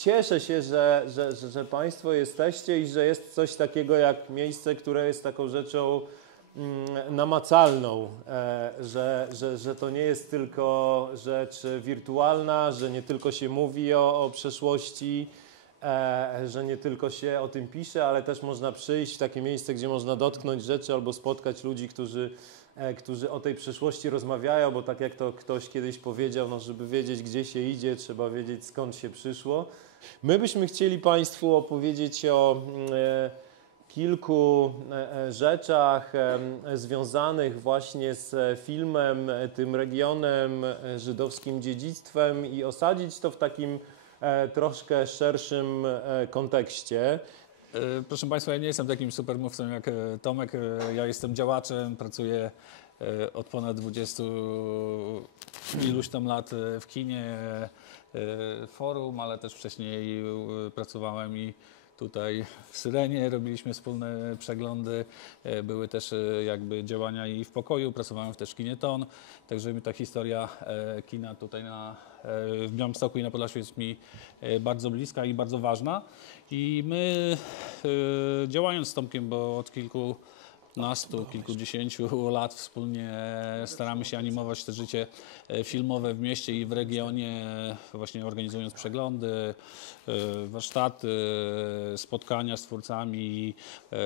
cieszę się, że Państwo jesteście i że jest coś takiego jak miejsce, które jest taką rzeczą namacalną, że to nie jest tylko rzecz wirtualna, że nie tylko się mówi o przeszłości, że nie tylko się o tym pisze, ale też można przyjść w takie miejsce, gdzie można dotknąć rzeczy albo spotkać ludzi, którzy o tej przeszłości rozmawiają, bo tak jak to ktoś kiedyś powiedział, no żeby wiedzieć, gdzie się idzie, trzeba wiedzieć, skąd się przyszło. My byśmy chcieli Państwu opowiedzieć o kilku rzeczach związanych właśnie z filmem, tym regionem, żydowskim dziedzictwem i osadzić to w takim troszkę szerszym kontekście. Proszę Państwa, ja nie jestem takim supermówcą jak Tomek. Ja jestem działaczem, pracuję od ponad 20 iluś tam lat w kinie, forum, ale też wcześniej pracowałem i tutaj w Syrenie robiliśmy wspólne przeglądy. Były też jakby działania i w pokoju, pracowałem też w kinie TON. Także ta historia kina tutaj w Białymstoku i na Podlasiu jest mi bardzo bliska i bardzo ważna. I my działając z Tomkiem, bo od kilkudziesięciu lat wspólnie staramy się animować te życie filmowe w mieście i w regionie, właśnie organizując przeglądy, warsztaty, spotkania z twórcami,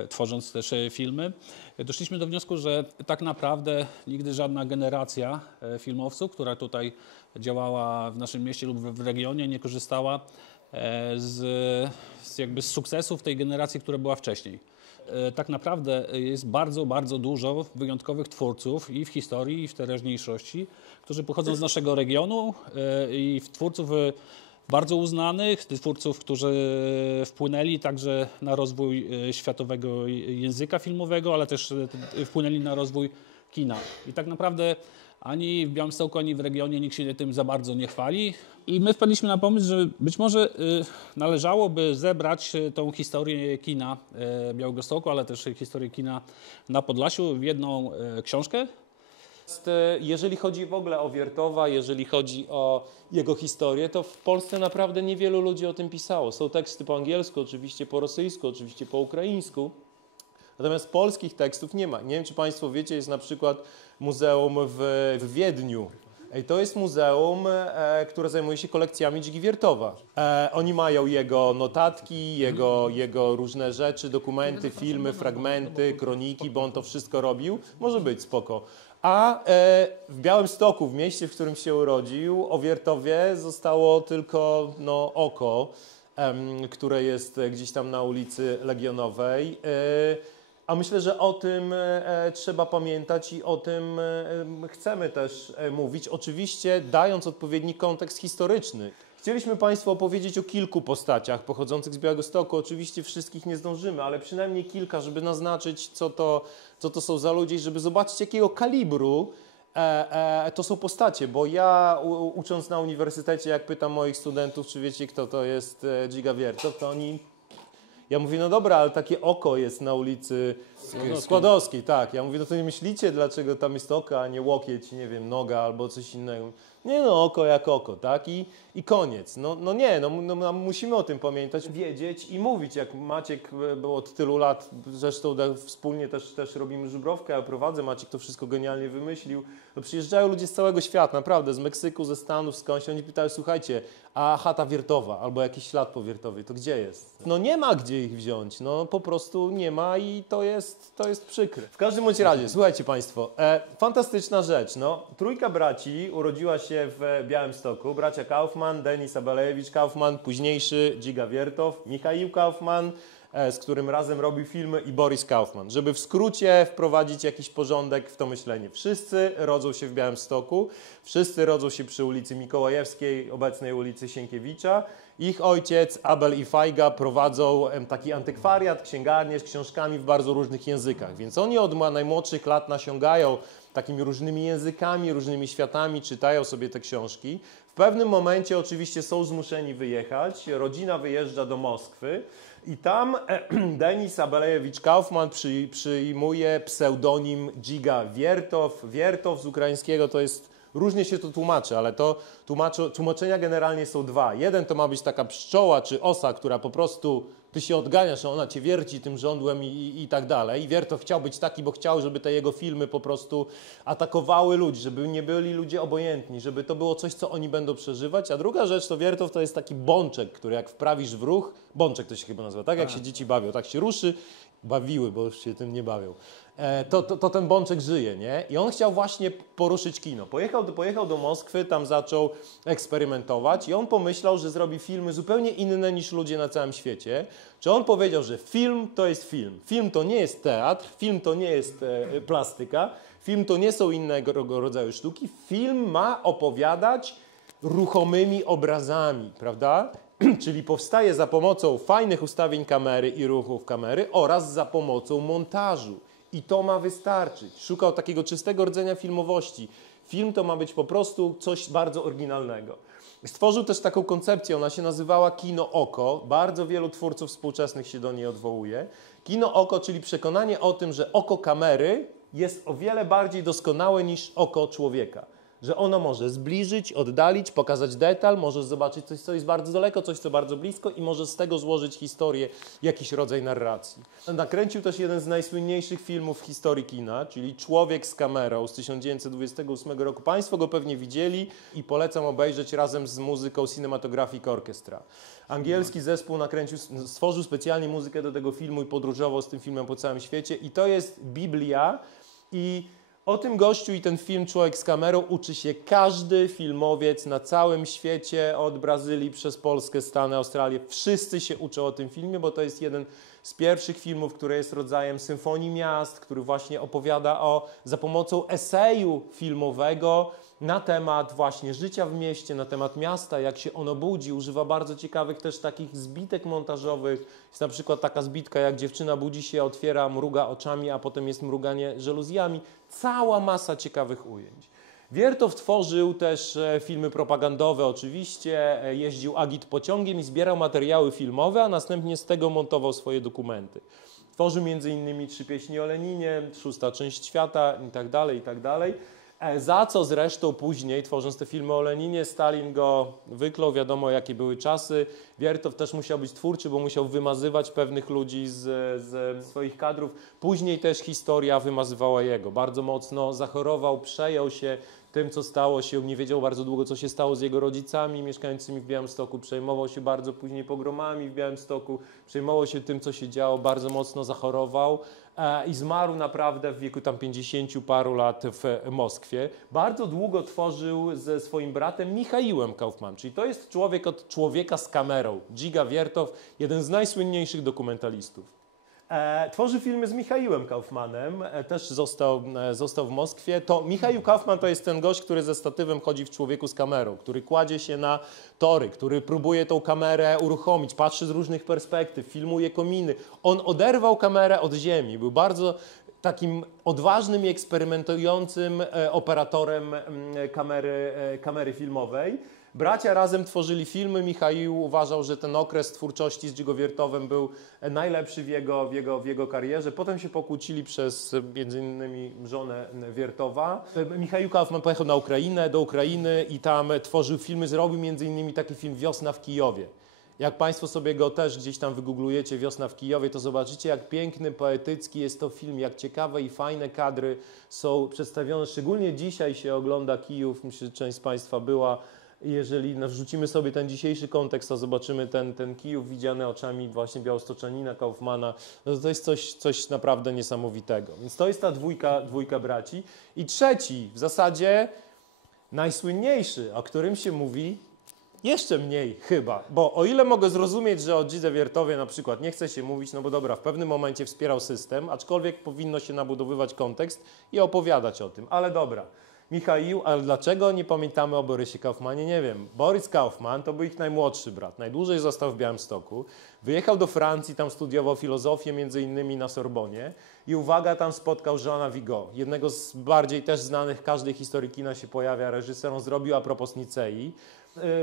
tworząc też filmy. Doszliśmy do wniosku, że tak naprawdę nigdy żadna generacja filmowców, która tutaj działała w naszym mieście lub w regionie, nie korzystała z sukcesów tej generacji, która była wcześniej. Tak naprawdę jest bardzo, bardzo dużo wyjątkowych twórców i w historii, i w teraźniejszości, którzy pochodzą z naszego regionu i twórców bardzo uznanych, twórców, którzy wpłynęli także na rozwój światowego języka filmowego, ale też wpłynęli na rozwój kina. I tak naprawdę ani w Białymstoku, ani w regionie nikt się tym za bardzo nie chwali. I my wpadliśmy na pomysł, że być może należałoby zebrać tą historię kina Białegostoku, ale też historię kina na Podlasiu w jedną książkę. Jeżeli chodzi w ogóle o Wiertowa, jeżeli chodzi o jego historię, to w Polsce naprawdę niewielu ludzi o tym pisało. Są teksty po angielsku, oczywiście po rosyjsku, oczywiście po ukraińsku. Natomiast polskich tekstów nie ma. Nie wiem, czy Państwo wiecie, jest na przykład muzeum w Wiedniu. To jest muzeum, które zajmuje się kolekcjami Dzigi Wiertowa. Oni mają jego notatki, jego różne rzeczy, dokumenty, filmy, fragmenty, kroniki, bo on to wszystko robił. Może być, spoko. A w Białymstoku, w mieście, w którym się urodził, o Wiertowie zostało tylko oko, które jest gdzieś tam na ulicy Legionowej. A myślę, że o tym trzeba pamiętać i o tym chcemy też mówić, oczywiście dając odpowiedni kontekst historyczny. Chcieliśmy Państwu opowiedzieć o kilku postaciach pochodzących z Białegostoku. Oczywiście wszystkich nie zdążymy, ale przynajmniej kilka, żeby naznaczyć, co to są za ludzie i żeby zobaczyć, jakiego kalibru to są postacie. Bo ja ucząc na uniwersytecie, jak pytam moich studentów, czy wiecie, kto to jest Dziga Wiertow, to oni... Ja mówię, no dobra, ale takie oko jest na ulicy Składowskiej, tak. Ja mówię, no to nie myślicie, dlaczego tam jest oko, a nie łokieć, nie wiem, noga albo coś innego. Nie no, oko jak oko, tak? I koniec. No musimy o tym pamiętać, wiedzieć i mówić. Jak Maciek był od tylu lat, zresztą wspólnie też robimy żubrowkę, ja prowadzę, Maciek to wszystko genialnie wymyślił. To przyjeżdżają ludzie z całego świata, naprawdę, z Meksyku, ze Stanów, skądś. Oni pytają, słuchajcie, a chata Wiertowa albo jakiś ślad po Wiertowie, to gdzie jest? No nie ma gdzie ich wziąć, no po prostu nie ma i to jest przykre. W każdym bądź razie, słuchajcie Państwo, fantastyczna rzecz, no. Trójka braci urodziła się w Białymstoku, bracia Kaufman, Denis Abalejewicz Kaufman, późniejszy Dziga Wiertow, Michaił Kaufman, z którym razem robił filmy, i Boris Kaufman. Żeby w skrócie wprowadzić jakiś porządek w to myślenie. Wszyscy rodzą się w Białymstoku, wszyscy rodzą się przy ulicy Mikołajewskiej, obecnej ulicy Sienkiewicza. Ich ojciec, Abel i Fajga, prowadzą taki antykwariat, księgarnię z książkami w bardzo różnych językach. Więc oni od najmłodszych lat nasiągają takimi różnymi językami, różnymi światami, czytają sobie te książki. W pewnym momencie oczywiście są zmuszeni wyjechać. Rodzina wyjeżdża do Moskwy. I tam Denis Abalejewicz Kaufman przyjmuje pseudonim Dziga Wiertow. Wiertow z ukraińskiego to jest różnie się to tłumaczy, ale to tłumaczenia generalnie są dwa. Jeden to ma być taka pszczoła czy osa, która po prostu ty się odganiasz, a ona cię wierci tym żądłem i tak dalej. I Wiertow chciał być taki, bo chciał, żeby te jego filmy po prostu atakowały ludzi, żeby nie byli ludzie obojętni, żeby to było coś, co oni będą przeżywać. A druga rzecz to Wiertow to jest taki bączek, który jak wprawisz w ruch, bączek to się chyba nazywa, tak? Jak się dzieci bawią, tak się ruszy, bawiły, bo już się tym nie bawią. To ten bączek żyje, nie? I on chciał właśnie poruszyć kino. Pojechał do Moskwy, tam zaczął eksperymentować i on pomyślał, że zrobi filmy zupełnie inne niż ludzie na całym świecie. Czy on powiedział, że film to jest film. Film to nie jest teatr, film to nie jest plastyka, film to nie są innego rodzaju sztuki. Film ma opowiadać ruchomymi obrazami, prawda? Czyli powstaje za pomocą fajnych ustawień kamery i ruchów kamery oraz za pomocą montażu. I to ma wystarczyć. Szukał takiego czystego rdzenia filmowości. Film to ma być po prostu coś bardzo oryginalnego. Stworzył też taką koncepcję, ona się nazywała Kino Oko. Bardzo wielu twórców współczesnych się do niej odwołuje. Kino Oko, czyli przekonanie o tym, że oko kamery jest o wiele bardziej doskonałe niż oko człowieka. Że ono może zbliżyć, oddalić, pokazać detal, może zobaczyć coś, co jest bardzo daleko, coś, co bardzo blisko i może z tego złożyć historię, jakiś rodzaj narracji. Nakręcił też jeden z najsłynniejszych filmów w historii kina, czyli Człowiek z kamerą z 1928 roku. Państwo go pewnie widzieli i polecam obejrzeć razem z muzyką Cinematographic Orchestra. Angielski zespół stworzył specjalnie muzykę do tego filmu i podróżował z tym filmem po całym świecie i to jest Biblia i o tym gościu i ten film Człowiek z kamerą uczy się każdy filmowiec na całym świecie, od Brazylii przez Polskę, Stany, Australię. Wszyscy się uczą o tym filmie, bo to jest jeden z pierwszych filmów, który jest rodzajem symfonii miast, który właśnie opowiada za pomocą eseju filmowego na temat właśnie życia w mieście, na temat miasta, jak się ono budzi. Używa bardzo ciekawych też takich zbitek montażowych. Jest na przykład taka zbitka, jak dziewczyna budzi się, otwiera, mruga oczami, a potem jest mruganie żaluzjami. Cała masa ciekawych ujęć. Wiertow tworzył też filmy propagandowe oczywiście, jeździł agit pociągiem i zbierał materiały filmowe, a następnie z tego montował swoje dokumenty. Tworzył m.in. 3 pieśni o Leninie, 6. część świata itd., itd. Za co zresztą później, tworząc te filmy o Leninie, Stalin go wyklął, wiadomo jakie były czasy. Wiertow też musiał być twórczy, bo musiał wymazywać pewnych ludzi z swoich kadrów. Później też historia wymazywała jego. Bardzo mocno zachorował, przejął się tym, co stało się. Nie wiedział bardzo długo, co się stało z jego rodzicami mieszkającymi w Białymstoku. Przejmował się bardzo później pogromami w Białymstoku. Przejmował się tym, co się działo. Bardzo mocno zachorował i zmarł naprawdę w wieku tam 50 paru lat w Moskwie. Bardzo długo tworzył ze swoim bratem Michaiłem Kaufmanem, czyli to jest człowiek od człowieka z kamerą. Dziga Wiertow, jeden z najsłynniejszych dokumentalistów. Tworzy filmy z Michaiłem Kaufmanem, też został w Moskwie. Michaił Kaufman to jest ten gość, który ze statywem chodzi w Człowieku z kamerą, który kładzie się na tory, który próbuje tą kamerę uruchomić, patrzy z różnych perspektyw, filmuje kominy. On oderwał kamerę od ziemi, był bardzo takim odważnym i eksperymentującym operatorem kamery filmowej. Bracia razem tworzyli filmy. Michaił uważał, że ten okres twórczości z Dzigo Wiertowem był najlepszy w jego karierze. Potem się pokłócili przez między innymi żonę Wiertowa. Michaił Kaufman pojechał do Ukrainy i tam tworzył filmy. Zrobił między innymi taki film Wiosna w Kijowie. Jak Państwo sobie go też gdzieś tam wygooglujecie, Wiosna w Kijowie, to zobaczycie, jak piękny, poetycki jest to film, jak ciekawe i fajne kadry są przedstawione. Szczególnie dzisiaj się ogląda Kijów, myślę, że część z Państwa była. Jeżeli wrzucimy sobie ten dzisiejszy kontekst, to zobaczymy ten Kijów widziany oczami właśnie białostoczanina Kaufmana, no to jest coś naprawdę niesamowitego. Więc to jest ta dwójka braci. I trzeci, w zasadzie najsłynniejszy, o którym się mówi jeszcze mniej chyba, bo o ile mogę zrozumieć, że o Dzidze Wiertowie na przykład nie chce się mówić, no bo dobra, w pewnym momencie wspierał system, aczkolwiek powinno się nabudowywać kontekst i opowiadać o tym, ale dobra. Michaił, ale dlaczego nie pamiętamy o Borysie Kaufmanie? Nie wiem. Borys Kaufman to był ich najmłodszy brat. Najdłużej został w Białymstoku. Wyjechał do Francji, tam studiował filozofię, między innymi na Sorbonie. I uwaga, tam spotkał Jeana Vigo, jednego z bardziej też znanych, każdej historii kina się pojawia, reżyser. On zrobił A propos Nicei.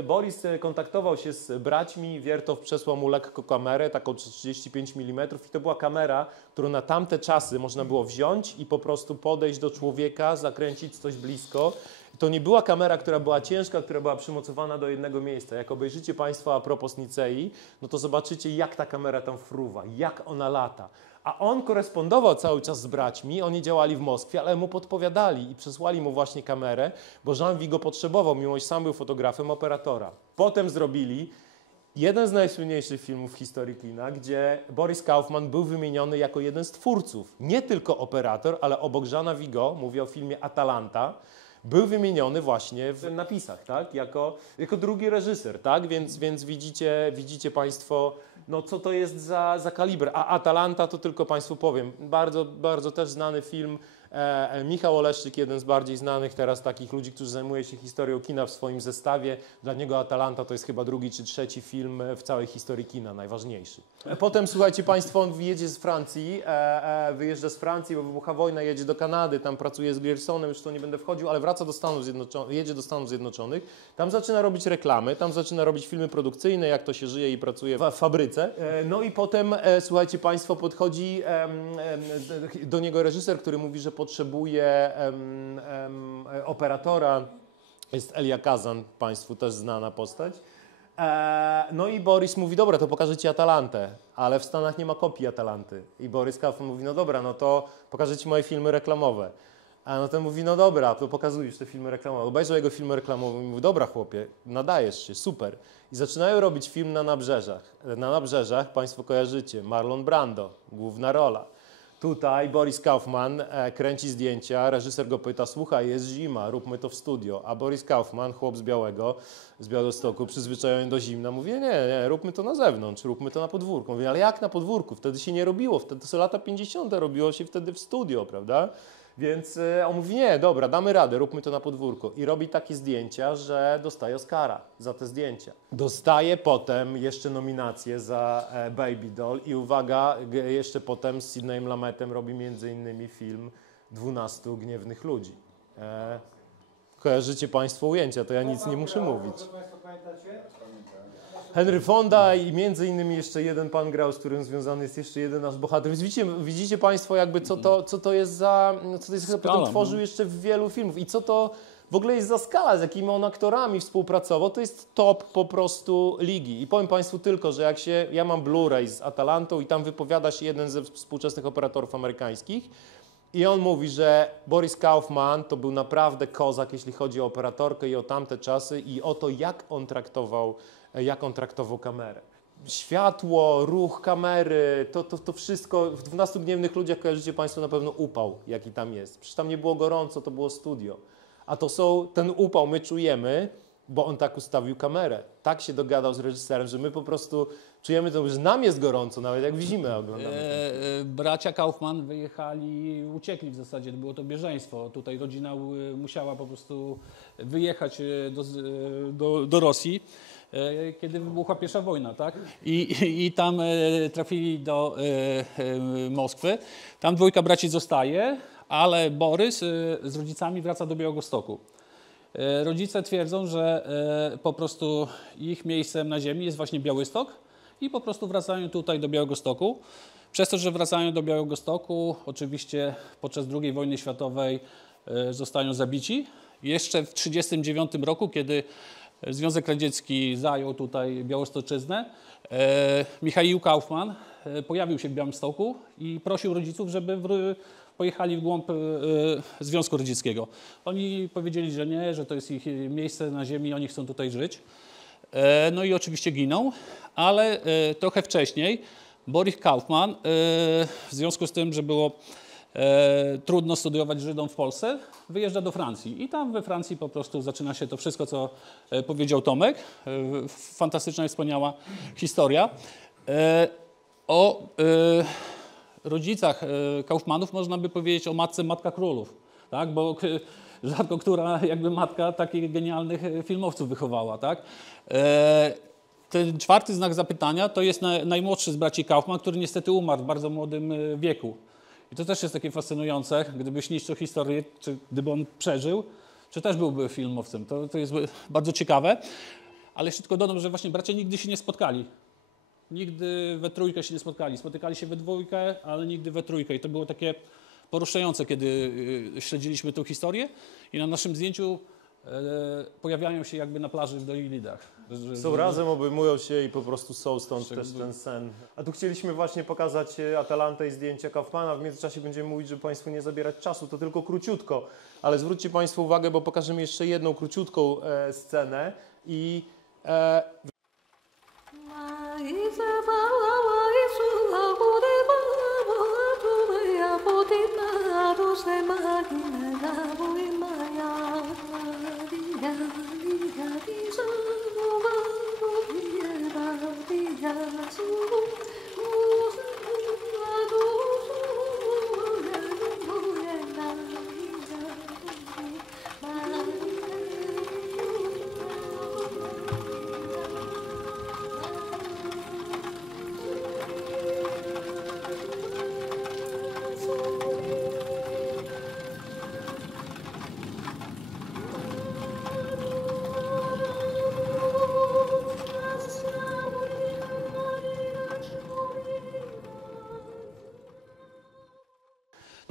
Borys kontaktował się z braćmi, Wiertow przesłał mu lekko kamerę, taką 35 mm i to była kamera, którą na tamte czasy można było wziąć i po prostu podejść do człowieka, zakręcić coś blisko To nie była kamera, która była ciężka, która była przymocowana do jednego miejsca. Jak obejrzycie Państwo a propos Nicei, no to zobaczycie, jak ta kamera tam fruwa, jak ona lata. A on korespondował cały czas z braćmi, oni działali w Moskwie, ale mu podpowiadali i przesłali mu właśnie kamerę, bo Jean Vigo potrzebował, mimo że sam był fotografem, operatora. Potem zrobili jeden z najsłynniejszych filmów w historii kina, gdzie Boris Kaufman był wymieniony jako jeden z twórców. Nie tylko operator, ale obok Jeana Vigo, mówię o filmie Atalanta, był wymieniony właśnie w napisach, tak? Jako drugi reżyser, tak? Więc widzicie Państwo, no co to jest za kaliber. A Atalanta to tylko Państwu powiem, bardzo, bardzo też znany film. Michał Oleszczyk, jeden z bardziej znanych teraz takich ludzi, którzy zajmuje się historią kina w swoim zestawie. Dla niego Atalanta to jest chyba drugi czy trzeci film w całej historii kina, najważniejszy. Potem, słuchajcie Państwo, on wyjedzie z Francji, wyjeżdża z Francji, bo wybucha wojna, jedzie do Kanady, tam pracuje z Griersonem, już to nie będę wchodził, ale wraca do Stanów Zjednoczonych, jedzie do Stanów Zjednoczonych, tam zaczyna robić reklamy, tam zaczyna robić filmy produkcyjne, jak to się żyje i pracuje w fabryce. No i potem, słuchajcie Państwo, podchodzi do niego reżyser, który mówi, że potrzebuje operatora. Jest Elia Kazan, Państwu też znana postać. No i Boris mówi, dobra, to pokażę Ci Atalantę, ale w Stanach nie ma kopii Atalanty. I Boris Kaufman mówi, no dobra, no to pokażę Ci moje filmy reklamowe. A no ten mówi, no dobra, to pokazujesz te filmy reklamowe. Obejrzał jego filmy reklamowe i mówi, dobra chłopie, nadajesz się, super. I zaczynają robić film na nabrzeżach. Na nabrzeżach, Państwo kojarzycie, Marlon Brando, główna rola. Tutaj Boris Kaufman kręci zdjęcia, reżyser go pyta, słuchaj, jest zima, róbmy to w studio. A Boris Kaufman, chłop z Białegostoku, przyzwyczajony do zimna, mówi, nie, róbmy to na zewnątrz, róbmy to na podwórku. Mówi, ale jak na podwórku? Wtedy się nie robiło, wtedy to są lata 50., robiło się wtedy w studio, prawda? Więc on mówi, nie, dobra, damy radę, róbmy to na podwórku. I robi takie zdjęcia, że dostaje Oscara za te zdjęcia. Dostaje potem jeszcze nominację za Baby Doll i uwaga, jeszcze potem z Sidneyem Lametem robi między innymi film 12 gniewnych ludzi. Kojarzycie Państwo ujęcia, to ja nic nie muszę mówić. Henry Fonda i między innymi jeszcze jeden pan grał, z którym związany jest jeszcze jeden nasz bohater. Więc widzicie Państwo jakby co to jest za, co to jest, chyba potem tworzył jeszcze w wielu filmów i co to w ogóle jest za skala, z jakimi on aktorami współpracował, to jest top po prostu ligi. I powiem Państwu tylko, że ja mam Blu-ray z Atalantą i tam wypowiada się jeden ze współczesnych operatorów amerykańskich i on mówi, że Boris Kaufman to był naprawdę kozak, jeśli chodzi o operatorkę i o tamte czasy i o to, jak on traktował kamerę. Światło, ruch kamery, to wszystko, w 12 gniewnych ludziach kojarzycie Państwo na pewno upał, jaki tam jest. Przecież tam nie było gorąco, to było studio. A ten upał my czujemy, bo on tak ustawił kamerę. Tak się dogadał z reżyserem, że my po prostu czujemy to, że nam jest gorąco, nawet jak w zimę oglądamy. Bracia Kaufman wyjechali, uciekli w zasadzie, było to bieżeństwo. Tutaj rodzina musiała po prostu wyjechać do Rosji, kiedy wybuchła pierwsza wojna, tak? I tam trafili do Moskwy. Tam dwójka braci zostaje, ale Borys z rodzicami wraca do Białegostoku. Rodzice twierdzą, że po prostu ich miejscem na ziemi jest właśnie Białystok i po prostu wracają tutaj do Białegostoku. Przez to, że wracają do Białegostoku, oczywiście podczas II wojny światowej zostają zabici. Jeszcze w 1939 roku, kiedy Związek Radziecki zajął tutaj Białostoczyznę, Michaił Kaufman pojawił się w Białymstoku i prosił rodziców, żeby pojechali w głąb Związku Radzieckiego. Oni powiedzieli, że nie, że to jest ich miejsce na ziemi, oni chcą tutaj żyć. No i oczywiście giną, ale trochę wcześniej Boris Kaufman, w związku z tym, że było trudno studiować Żydom w Polsce, wyjeżdża do Francji i tam we Francji po prostu zaczyna się to wszystko, co powiedział Tomek. Fantastyczna i wspaniała historia. O rodzicach Kaufmanów można by powiedzieć o matce Matka Królów, tak? Bo rzadko która jakby matka takich genialnych filmowców wychowała, tak? Ten czwarty znak zapytania to jest najmłodszy z braci Kaufman, który niestety umarł w bardzo młodym wieku. I to też jest takie fascynujące, gdyby śnić historię, czy gdyby on przeżył, czy też byłby filmowcem. To jest bardzo ciekawe. Ale jeszcze tylko dodam, że właśnie bracia nigdy się nie spotkali. Nigdy we trójkę się nie spotkali. Spotykali się we dwójkę, ale nigdy we trójkę. I to było takie poruszające, kiedy śledziliśmy tę historię. I na naszym zdjęciu pojawiają się jakby na plaży w Dolilidach. Są razem, obejmują się i po prostu są, stąd też ten sen. A tu chcieliśmy właśnie pokazać Atalantę i zdjęcia Kaufmana. W międzyczasie będziemy mówić, żeby Państwu nie zabierać czasu, to tylko króciutko. Ale zwróćcie Państwo uwagę, bo pokażemy jeszcze jedną króciutką scenę i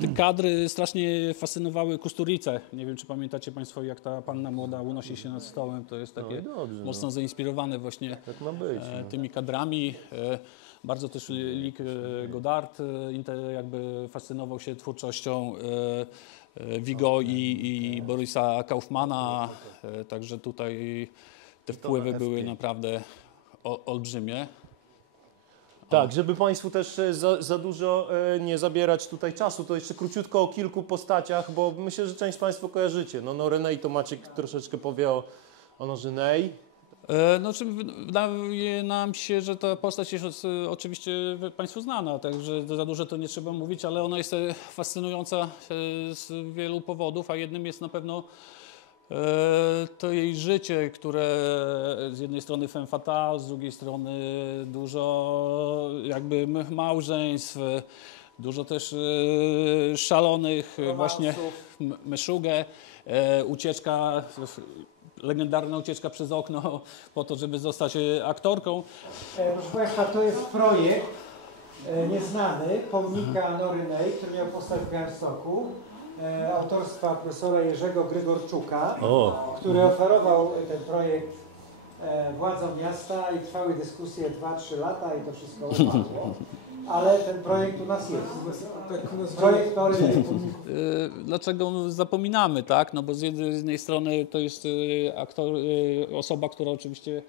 Te kadry strasznie fascynowały Kusturice. Nie wiem, czy pamiętacie Państwo, jak ta panna młoda unosi się nad stołem. To jest takie dobrze, mocno zainspirowane właśnie tak ma być. tymi kadrami. Bardzo też Luc Godard jakby fascynował się twórczością Vigo i Borisa Kaufmana. Także tutaj te wpływy były naprawdę olbrzymie. Tak, żeby Państwu też za dużo nie zabierać tutaj czasu, to jeszcze króciutko o kilku postaciach, bo myślę, że część z Państwa kojarzycie. No René, to Maciek troszeczkę powie o René. No, wydaje nam się, że ta postać jest oczywiście Państwu znana, także za dużo to nie trzeba mówić, ale ona jest fascynująca z wielu powodów, a jednym jest na pewno to jej życie, które z jednej strony femme fatale, z drugiej strony dużo jakby małżeństw, dużo też szalonych właśnie meszugę, ucieczka, legendarna ucieczka przez okno po to, żeby zostać aktorką. Proszę Państwa, to jest projekt nieznany pomnika Norynej, który miał powstać w Białymstoku, autorstwa profesora Jerzego Grygorczuka, który oferował ten projekt władzom miasta i trwały dyskusje 2-3 lata i to wszystko upadło. Ale ten projekt u nas jest. Projekt Norynej. Dlaczego zapominamy, tak? No bo z jednej strony to jest osoba, która oczywiście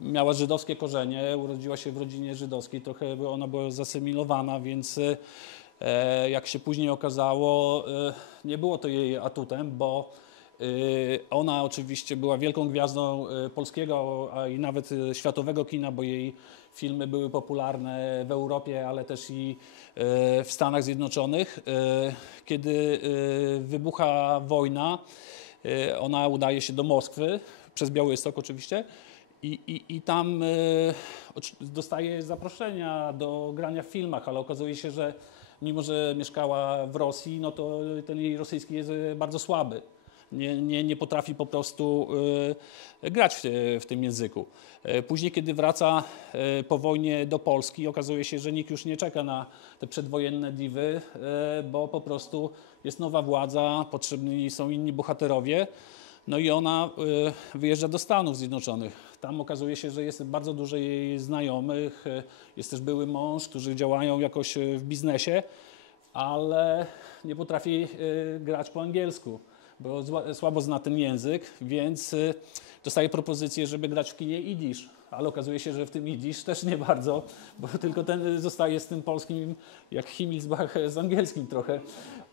miała żydowskie korzenie, urodziła się w rodzinie żydowskiej, trochę ona była zasymilowana, więc jak się później okazało, nie było to jej atutem, bo ona oczywiście była wielką gwiazdą polskiego, a i nawet światowego kina, bo jej filmy były popularne w Europie, ale też i w Stanach Zjednoczonych. Kiedy wybucha wojna, ona udaje się do Moskwy, przez Białystok oczywiście, i tam dostaje zaproszenia do grania w filmach, ale okazuje się, że mimo że mieszkała w Rosji, no to ten jej rosyjski jest bardzo słaby. Nie potrafi po prostu grać w tym języku. Później, kiedy wraca po wojnie do Polski, okazuje się, że nikt już nie czeka na te przedwojenne diwy, bo po prostu jest nowa władza, potrzebni są inni bohaterowie. No i ona wyjeżdża do Stanów Zjednoczonych. Tam okazuje się, że jest bardzo dużo jej znajomych, jest też były mąż, którzy działają jakoś w biznesie, ale nie potrafi grać po angielsku, bo słabo zna ten język, więc dostaje propozycję, żeby grać w kinie jidysz, ale okazuje się, że w tym jidysz też nie bardzo, bo tylko ten zostaje z tym polskim, jak Himmelsbach z angielskim trochę.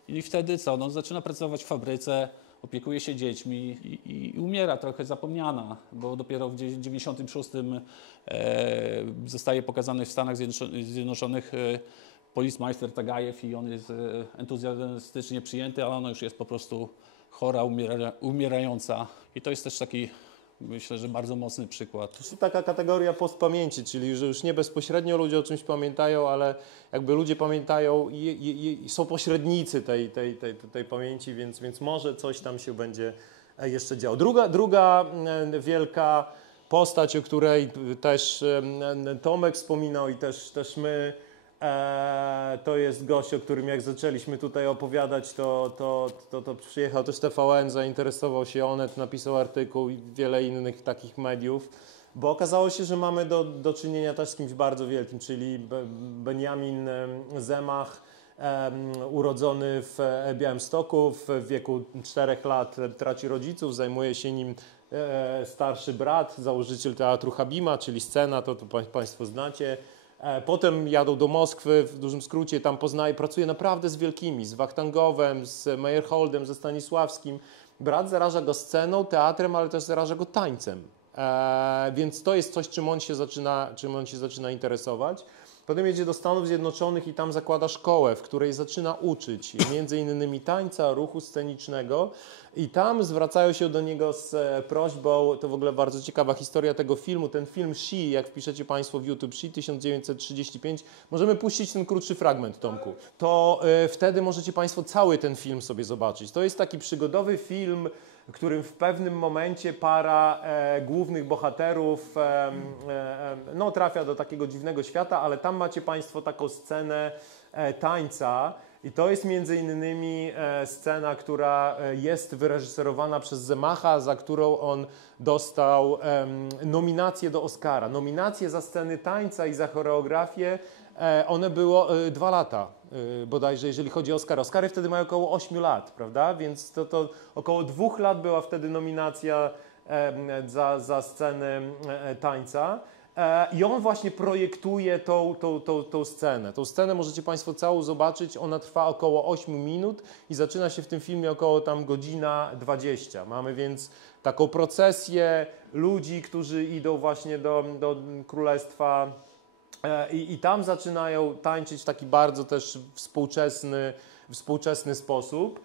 I wtedy co? No, zaczyna pracować w fabryce, opiekuje się dziećmi i umiera trochę zapomniana, bo dopiero w 1996 zostaje pokazany w Stanach Zjednoczonych policmeister Tagajew i on jest entuzjastycznie przyjęty, ale ona już jest po prostu chora, umierająca. I to jest też taki, myślę, że bardzo mocny przykład. To jest taka kategoria postpamięci, czyli że już nie bezpośrednio ludzie o czymś pamiętają, ale jakby ludzie pamiętają i są pośrednicy tej pamięci, więc może coś tam się będzie jeszcze działo. Druga wielka postać, o której też Tomek wspominał i też my To jest gość, o którym jak zaczęliśmy tutaj opowiadać, to przyjechał też TVN, zainteresował się Onet, napisał artykuł i wiele innych takich mediów, bo okazało się, że mamy do czynienia też z kimś bardzo wielkim, czyli Benjamin Zemach, urodzony w Białymstoku, w wieku 4 lat traci rodziców, zajmuje się nim starszy brat, założyciel Teatru Habima, czyli Scena, to Państwo znacie. Potem jadą do Moskwy, w dużym skrócie, tam pracuje naprawdę z wielkimi, z Wachtangowem, z Meyerholdem, ze Stanisławskim. Brat zaraża go sceną, teatrem, ale też zaraża go tańcem. Więc to jest coś, czym on się zaczyna interesować. Potem jedzie do Stanów Zjednoczonych i tam zakłada szkołę, w której zaczyna uczyć między innymi tańca, ruchu scenicznego i tam zwracają się do niego z prośbą, to w ogóle bardzo ciekawa historia tego filmu, ten film She, jak wpiszecie Państwo w YouTube, She 1935, możemy puścić ten krótszy fragment, Tomku. To wtedy możecie Państwo cały ten film sobie zobaczyć. To jest taki przygodowy film, w którym w pewnym momencie para głównych bohaterów trafia do takiego dziwnego świata, ale tam macie Państwo taką scenę tańca i to jest między innymi scena, która jest wyreżyserowana przez Zemacha, za którą on dostał nominację do Oscara. Nominacje za sceny tańca i za choreografię, one było 2 lata bodajże, jeżeli chodzi o Oscara. Oscary wtedy mają około 8 lat, prawda? Więc to około 2 lat była wtedy nominacja za scenę tańca. I on właśnie projektuje tą scenę. Tą scenę możecie Państwo całą zobaczyć. Ona trwa około 8 minut i zaczyna się w tym filmie około tam godzina 20. Mamy więc taką procesję ludzi, którzy idą właśnie do Królestwa i tam zaczynają tańczyć w taki bardzo też współczesny sposób.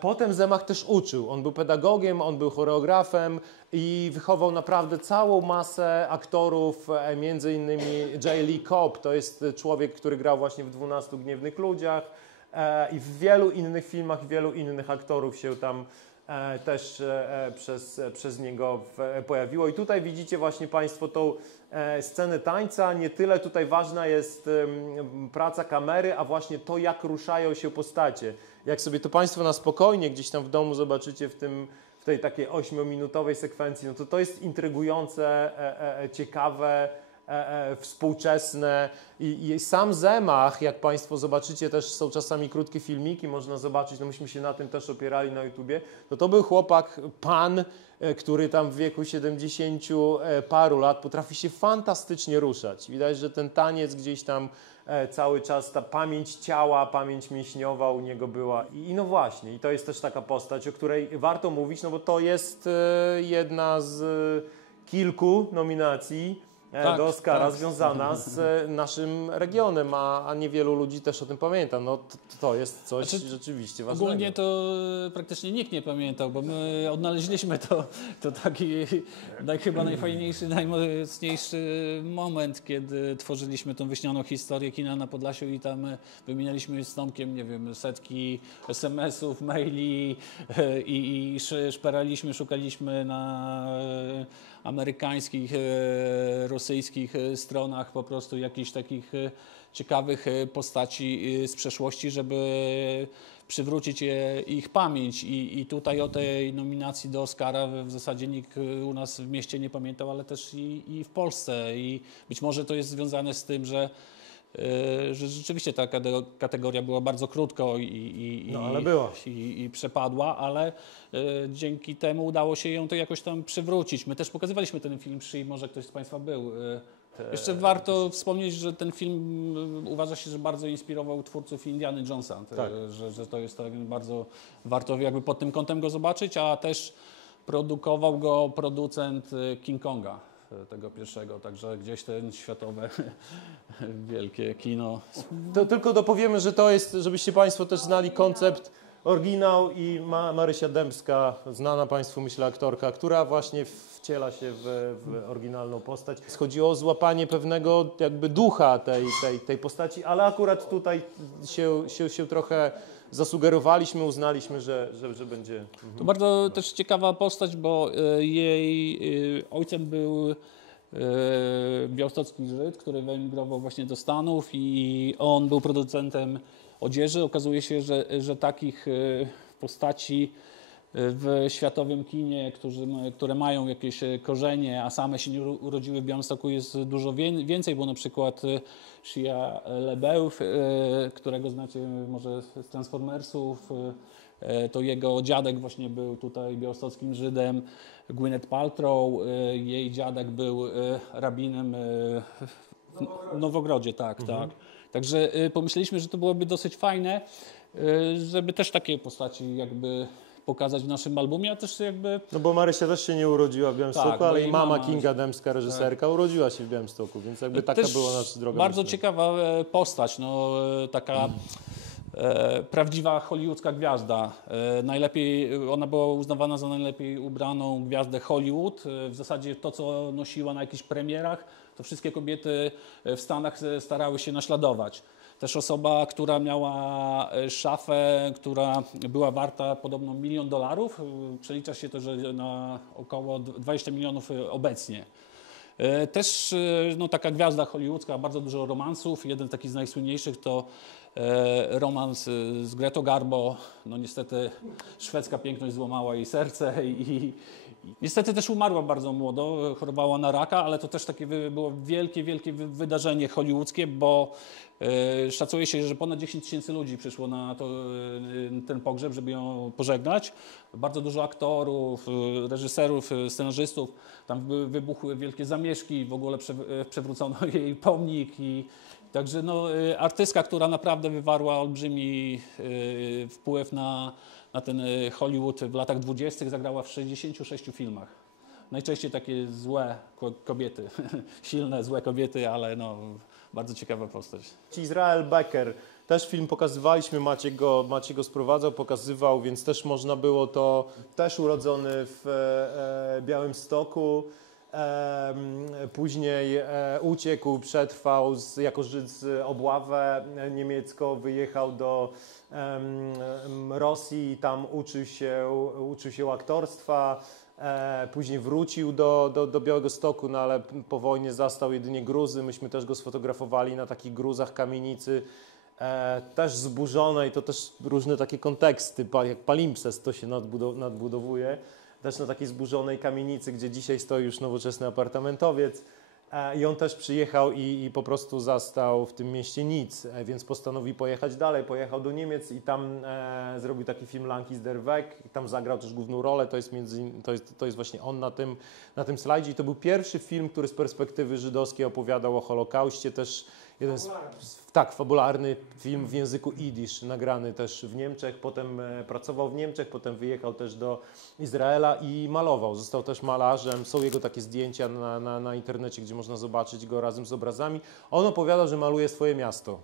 Potem Zemach też uczył. On był pedagogiem, on był choreografem i wychował naprawdę całą masę aktorów, między innymi J. Lee Cobb, to jest człowiek, który grał właśnie w 12 Gniewnych Ludziach i w wielu innych filmach, wielu innych aktorów się tam też przez niego pojawiło. I tutaj widzicie właśnie Państwo tą scenę tańca. Nie tyle tutaj ważna jest praca kamery, a właśnie to, jak ruszają się postacie. Jak sobie to Państwo na spokojnie gdzieś tam w domu zobaczycie w tej takiej 8-minutowej sekwencji, no to jest intrygujące, ciekawe, współczesne i sam Zemach, jak Państwo zobaczycie, też są czasami krótkie filmiki, można zobaczyć, no myśmy się na tym też opierali na YouTubie, to był chłopak, pan, który tam w wieku 70 paru lat potrafi się fantastycznie ruszać. Widać, że ten taniec gdzieś tam cały czas, ta pamięć ciała, pamięć mięśniowa u niego była. I no właśnie, i to jest też taka postać, o której warto mówić, no bo to jest jedna z kilku nominacji do Oscara związana z naszym regionem, a niewielu ludzi też o tym pamięta. No to jest coś rzeczywiście ważnego. Ogólnie to praktycznie nikt nie pamiętał, bo my odnaleźliśmy to taki chyba najfajniejszy, najmocniejszy moment, kiedy tworzyliśmy tą wyśnioną historię kina na Podlasiu i tam wymienialiśmy z Tomkiem, nie wiem, setki SMS-ów, maili i szperaliśmy, szukaliśmy na amerykańskich, rosyjskich stronach po prostu jakichś takich ciekawych postaci z przeszłości, żeby przywrócić ich pamięć. I tutaj o tej nominacji do Oscara w zasadzie nikt u nas w mieście nie pamiętał, ale też i w Polsce. I być może to jest związane z tym, że rzeczywiście ta kategoria była bardzo krótko i przepadła, ale dzięki temu udało się ją to jakoś tam przywrócić. My też pokazywaliśmy ten film She, może ktoś z Państwa był. Jeszcze warto wspomnieć, że ten film uważa się, że bardzo inspirował twórców Indiana Jonesa, tak. że to jest tak bardzo, warto jakby pod tym kątem go zobaczyć, a też produkował go producent King Konga, tego pierwszego, także gdzieś ten światowe wielkie kino. To tylko dopowiemy, że to jest, żebyście Państwo też znali koncept, oryginał i Marysia Dębska, znana Państwu, myślę, aktorka, która właśnie wciela się w oryginalną postać. Chodziło o złapanie pewnego jakby ducha tej postaci, ale akurat tutaj się trochę zasugerowaliśmy, uznaliśmy, że będzie... To bardzo też ciekawa postać, bo jej ojcem był białostocki Żyd, który wyemigrował właśnie do Stanów i on był producentem odzieży. Okazuje się, że takich postaci w światowym kinie, które mają jakieś korzenie, a same się nie urodziły w Białymstoku, jest dużo więcej, bo na przykład Shia LaBeouf, którego znacie może z Transformersów, to jego dziadek właśnie był tutaj białostockim Żydem. Gwyneth Paltrow, jej dziadek był rabinem w Nowogrodzie, tak. Także pomyśleliśmy, że to byłoby dosyć fajne, żeby też takie postaci jakby pokazać w naszym albumie, a też jakby... No bo Marysia też się nie urodziła w Białymstoku, Tak, bo ale jej i mama mama- Kinga Dębska, reżyserka, urodziła się w Białymstoku, więc jakby taka Też była nasza droga. bardzo myślę. ciekawa postać, no, taka prawdziwa hollywoodzka gwiazda. Ona była uznawana za najlepiej ubraną gwiazdę Hollywood. W zasadzie to, co nosiła na jakichś premierach, to wszystkie kobiety w Stanach starały się naśladować. Też osoba, która miała szafę, która była warta podobno $1 milion, przelicza się to, że na około 20 milionów obecnie. Też no, taka gwiazda hollywoodzka, bardzo dużo romansów. Jeden taki z najsłynniejszych to romans z Gretą Garbo. No niestety szwedzka piękność złamała jej serce i niestety też umarła bardzo młodo, chorowała na raka, ale to też takie było wielkie wydarzenie hollywoodzkie, bo szacuje się, że ponad 10 000 ludzi przyszło na ten pogrzeb, żeby ją pożegnać. Bardzo dużo aktorów, reżyserów, scenarzystów. Tam wybuchły wielkie zamieszki, w ogóle przewrócono jej pomnik. Także no, artystka, która naprawdę wywarła olbrzymi wpływ na ten Hollywood w latach 20. zagrała w 66 filmach. Najczęściej takie złe kobiety, silne, złe kobiety, ale no, bardzo ciekawa postać. Izrael Becker, też film pokazywaliśmy, Maciek go sprowadzał, pokazywał, więc też można było to, też urodzony w Białymstoku, później uciekł, przetrwał jako Żyd obławę niemiecką, wyjechał do Rosji, tam uczył się aktorstwa. Później wrócił do Białegostoku, no ale po wojnie zastał jedynie gruzy. Myśmy też go sfotografowali na takich gruzach kamienicy, też zburzonej, to też różne takie konteksty, jak palimpsest to się nadbudowuje, też na takiej zburzonej kamienicy, gdzie dzisiaj stoi już nowoczesny apartamentowiec. I on też przyjechał i po prostu zastał w tym mieście nic, więc postanowił pojechać dalej. Pojechał do Niemiec i tam zrobił taki film Lang ist der Weg. I tam zagrał też główną rolę. To jest właśnie on na tym slajdzie. I to był pierwszy film, który z perspektywy żydowskiej opowiadał o Holokauście. Też jeden fabularny film w języku jidysz, nagrany też w Niemczech. Potem pracował w Niemczech, potem wyjechał też do Izraela i malował. Został też malarzem. Są jego takie zdjęcia na internecie, gdzie można zobaczyć go razem z obrazami. On opowiadał, że maluje swoje miasto.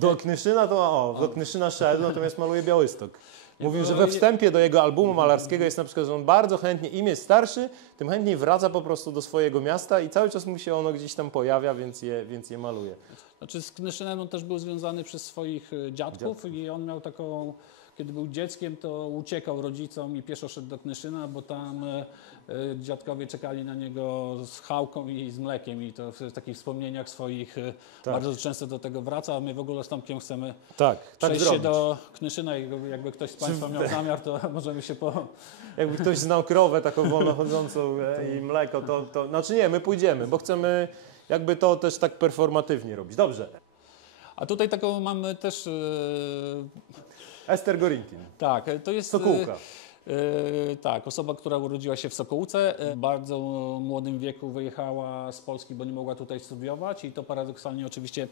Do Knyszyna do Knyszyna szedł, natomiast maluje Białystok. Mówił, że we wstępie do jego albumu malarskiego jest na przykład, że on bardzo chętnie, im jest starszy, tym chętniej wraca po prostu do swojego miasta i cały czas mu się ono gdzieś tam pojawia, więc je maluje. Znaczy z Knyszynem on też był związany przez swoich dziadków i on miał taką, kiedy był dzieckiem, to uciekał rodzicom i pieszo szedł do Knyszyna, bo tam dziadkowie czekali na niego z chałką i z mlekiem i to w takich wspomnieniach swoich bardzo często do tego wraca, a my w ogóle z Tomkiem chcemy przejść się do Knyszyna i jakby ktoś z Państwa miał zamiar, to możemy się Jakby ktoś znał krowę taką wolnochodzącą i mleko, to... Znaczy nie, my pójdziemy, bo chcemy jakby to też tak performatywnie robić. Dobrze. A tutaj taką mamy też... Ester Gorinkin. Tak, to jest... Sokółka. Tak, osoba, która urodziła się w Sokółce, w bardzo młodym wieku wyjechała z Polski, bo nie mogła tutaj studiować i to paradoksalnie oczywiście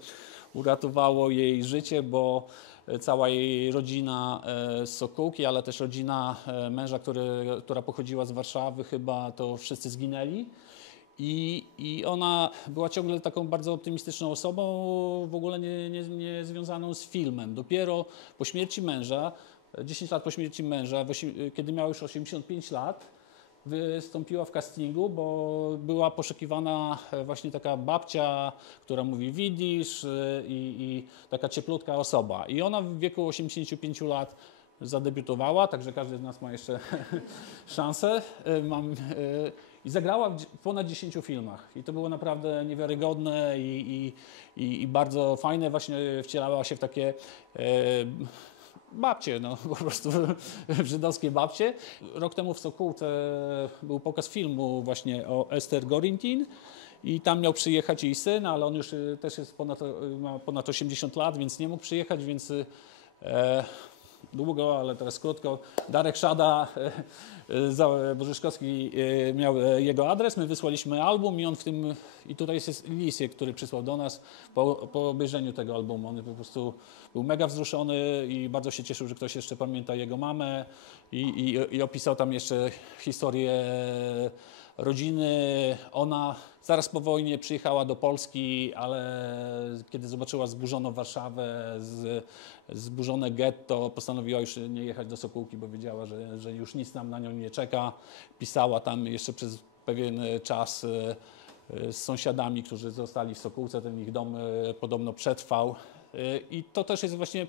uratowało jej życie, bo cała jej rodzina z Sokółki, ale też rodzina męża, która pochodziła z Warszawy chyba, to wszyscy zginęli. I ona była ciągle taką bardzo optymistyczną osobą, w ogóle nie związaną z filmem. Dopiero po śmierci męża, 10 lat po śmierci męża, kiedy miała już 85 lat, wystąpiła w castingu, bo była poszukiwana właśnie taka babcia, która mówi w jidysz i taka cieplutka osoba. I ona w wieku 85 lat zadebiutowała, także każdy z nas ma jeszcze szansę. I zagrała w ponad 10 filmach. I to było naprawdę niewiarygodne i bardzo fajne. Właśnie wcielała się w takie babcie, no po prostu żydowskie babcie. Rok temu w Sokółce był pokaz filmu właśnie o Esther Gorintin. I tam miał przyjechać jej syn, ale on już też jest ma ponad 80 lat, więc nie mógł przyjechać, więc długo, ale teraz krótko. Darek Szada, Bożyszkowski miał jego adres, my wysłaliśmy album i on w tym, i tutaj jest list, który przysłał do nas po obejrzeniu tego albumu. On po prostu był mega wzruszony i bardzo się cieszył, że ktoś jeszcze pamięta jego mamę i opisał tam jeszcze historię rodziny. Ona zaraz po wojnie przyjechała do Polski, ale kiedy zobaczyła zburzoną Warszawę, zburzone getto, postanowiła już nie jechać do Sokółki, bo wiedziała, że już nic nam na nią nie czeka. Pisała tam jeszcze przez pewien czas z sąsiadami, którzy zostali w Sokółce. Ten ich dom podobno przetrwał. I to też jest właśnie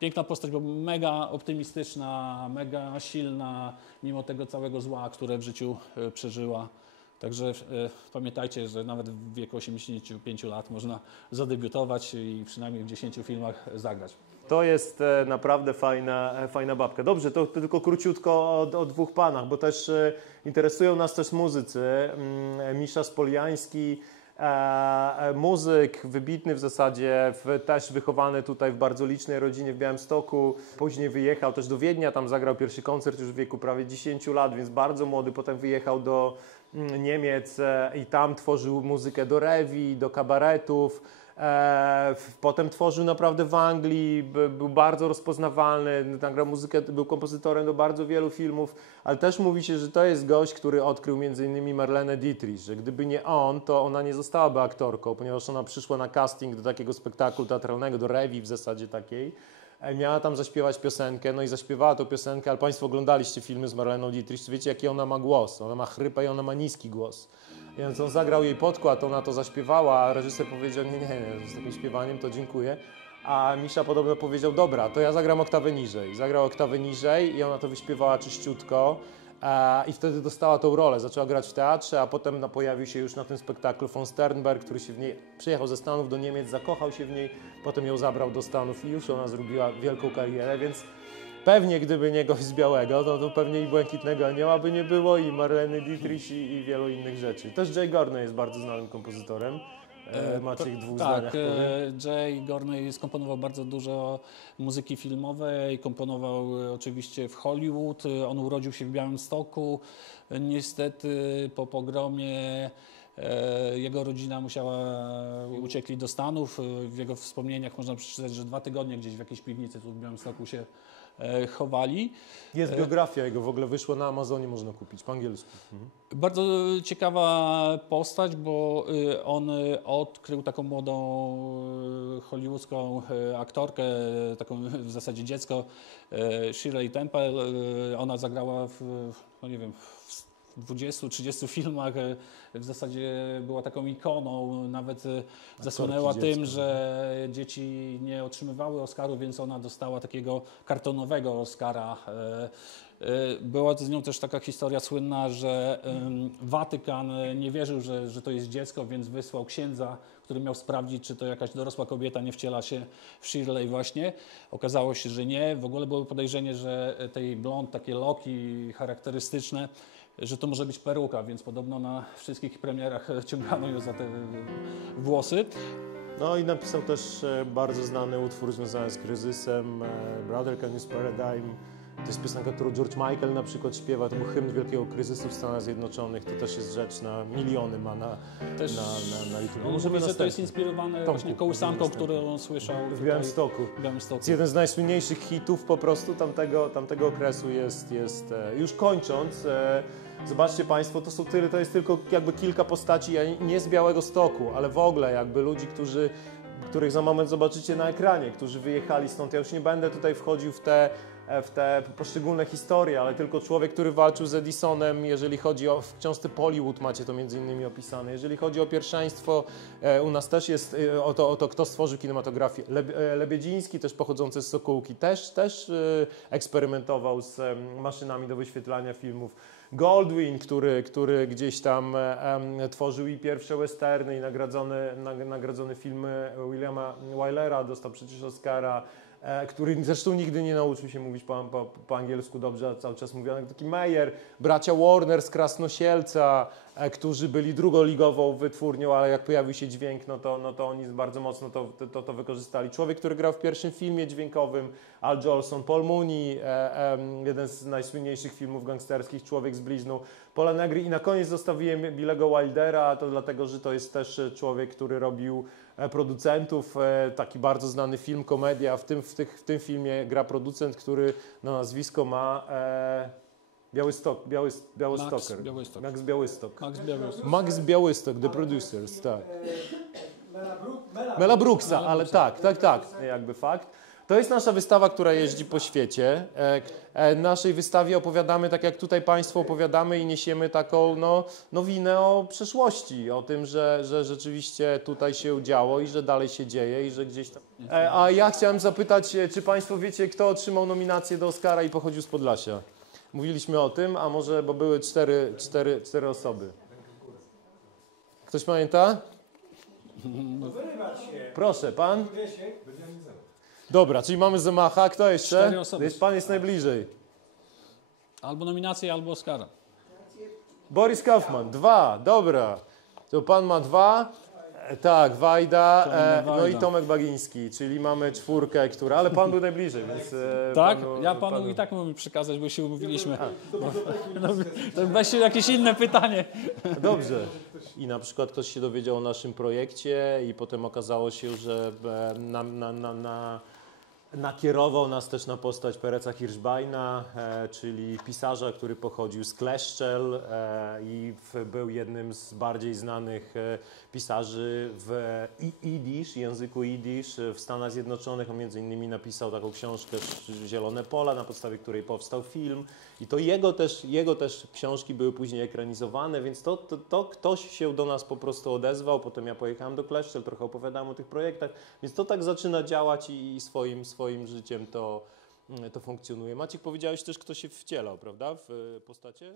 piękna postać, bo mega optymistyczna, mega silna, mimo tego całego zła, które w życiu przeżyła. Także pamiętajcie, że nawet w wieku 85 lat można zadebiutować i przynajmniej w 10 filmach zagrać. To jest naprawdę fajna babka. Dobrze, to tylko króciutko o dwóch panach, bo też interesują nas też muzycy. Misza Spoliański, muzyk wybitny w zasadzie, też wychowany tutaj w bardzo licznej rodzinie w Białymstoku. Później wyjechał też do Wiednia, tam zagrał pierwszy koncert już w wieku prawie 10 lat, więc bardzo młody. Potem wyjechał do Niemiec i tam tworzył muzykę do rewi, do kabaretów. Potem tworzył naprawdę w Anglii, był bardzo rozpoznawalny, nagrał muzykę, był kompozytorem do bardzo wielu filmów, ale też mówi się, że to jest gość, który odkrył m.in. Marlenę Dietrich, że gdyby nie on, to ona nie zostałaby aktorką, ponieważ ona przyszła na casting do takiego spektaklu teatralnego, do rewi w zasadzie takiej. Miała tam zaśpiewać piosenkę, no i zaśpiewała tą piosenkę, ale Państwo oglądaliście filmy z Marleną Dietrich, to wiecie, jaki ona ma głos. Ona ma chrypę i ona ma niski głos. Więc on zagrał jej podkład, ona to zaśpiewała, a reżyser powiedział, nie, z takim śpiewaniem to dziękuję. A Misza podobno powiedział, dobra, to ja zagram oktawę niżej. Zagrał oktawę niżej i ona to wyśpiewała czyściutko. I wtedy dostała tą rolę, zaczęła grać w teatrze, a potem pojawił się już na tym spektaklu von Sternberg, który się w niej przyjechał ze Stanów do Niemiec, zakochał się w niej, potem ją zabrał do Stanów i już ona zrobiła wielką karierę, więc pewnie gdyby nie gość z Białego, to pewnie i Błękitnego Anioła by nie było, i Marleny Dietrich i wielu innych rzeczy. Też Jay Gorney jest bardzo znanym kompozytorem. Macie ich dwóch zdaniach. Jay Gorney skomponował bardzo dużo muzyki filmowej, komponował oczywiście w Hollywood. On urodził się w Białymstoku. Niestety po pogromie jego rodzina uciekli do Stanów. W jego wspomnieniach można przeczytać, że 2 tygodnie gdzieś w jakiejś piwnicy tu w Białymstoku się chowali. Jest biografia jego, w ogóle wyszła na Amazonie, można kupić po angielsku. Bardzo ciekawa postać, bo on odkrył taką młodą hollywoodzką aktorkę, taką w zasadzie dziecko, Shirley Temple. Ona zagrała w 20-30 filmach, w zasadzie była taką ikoną, nawet zasłynęła tym, że dzieci nie otrzymywały Oscarów, więc ona dostała takiego kartonowego Oscara. Była z nią też taka historia słynna, że Watykan nie wierzył, że to jest dziecko, więc wysłał księdza, który miał sprawdzić, czy to jakaś dorosła kobieta nie wciela się w Shirley właśnie. Okazało się, że nie. W ogóle było podejrzenie, że tej blond, takie loki charakterystyczne, że to może być peruka, więc podobno na wszystkich premierach ciągano ją za te włosy. No i napisał też bardzo znany utwór związany z kryzysem, Brother Can You Spare a Dime. To jest piosenka, którą George Michael na przykład śpiewa, to był hymn wielkiego kryzysu w Stanach Zjednoczonych. To też jest rzecz na miliony ma na YouTube. No, możemy, że to jest inspirowane właśnie kołysanką, którą słyszał w Białymstoku. To jest jeden z najsłynniejszych hitów po prostu tamtego okresu jest. Już kończąc, zobaczcie Państwo, to jest tylko jakby kilka postaci, nie z Białegostoku, ale w ogóle jakby ludzi, których za moment zobaczycie na ekranie, którzy wyjechali stąd. Ja już nie będę tutaj wchodził w te w te poszczególne historie, ale tylko człowiek, który walczył z Edisonem, jeżeli chodzi o, w książce Pollywood macie to między innymi opisane, jeżeli chodzi o pierwszeństwo, u nas też jest o to kto stworzył kinematografię. Lebiedziński, też pochodzący z Sokółki, też eksperymentował z maszynami do wyświetlania filmów. Goldwyn, który gdzieś tam tworzył i pierwsze westerny, i nagrodzony filmy Williama Wylera, dostał przecież Oscara, który zresztą nigdy nie nauczył się mówić po angielsku dobrze, a cały czas mówił taki Meyer, bracia Warner z Krasnosielca, którzy byli drugoligową wytwórnią, ale jak pojawił się dźwięk, no to oni bardzo mocno to wykorzystali. Człowiek, który grał w pierwszym filmie dźwiękowym, Al Jolson, Paul Mooney, jeden z najsłynniejszych filmów gangsterskich, Człowiek z blizną, Paula Negri i na koniec zostawiłem Billego Wildera, to dlatego, że to jest też człowiek, który robił producentów, taki bardzo znany film, komedia, w tym filmie gra producent, który na nazwisko ma Białystoker. Max Białystok. Max Białystok, The Producers, tak. Mela Brooksa, ale tak, jakby fakt. To jest nasza wystawa, która jeździ po świecie. Naszej wystawie opowiadamy, tak jak tutaj Państwu opowiadamy i niesiemy taką nowinę o przeszłości, o tym, że rzeczywiście tutaj się działo i że dalej się dzieje i że gdzieś tam... A ja chciałem zapytać, czy Państwo wiecie, kto otrzymał nominację do Oscara i pochodził z Podlasia? Mówiliśmy o tym, a może, bo były cztery osoby. Ktoś pamięta? Proszę, pan? Dobra, czyli mamy Zemacha. Kto jeszcze? 4 osoby. Pan jest najbliżej. Albo nominację, albo Oscara. Boris Kaufman, 2, dobra. To pan ma 2. Tak, Wajda, no i Tomek Bagiński, czyli mamy 4, która, ale pan był najbliżej, więc... Tak? Ja panu i tak mogę przekazać, bo się umówiliśmy. To weźcie jakieś inne pytanie. Dobrze. I na przykład ktoś się dowiedział o naszym projekcie i potem okazało się, że nakierował nas też na postać Pereca Hirschbeina, czyli pisarza, który pochodził z Kleszczel i był jednym z bardziej znanych pisarzy w jidysz, języku jidysz w Stanach Zjednoczonych. On między innymi napisał taką książkę Zielone Pola, na podstawie której powstał film. I to jego też książki były później ekranizowane, więc to ktoś się do nas po prostu odezwał. Potem ja pojechałem do Kleszczel, trochę opowiadałem o tych projektach, więc to tak zaczyna działać i swoim życiem to funkcjonuje. Maciek, powiedziałeś też, kto się wcielał, prawda, w postacie?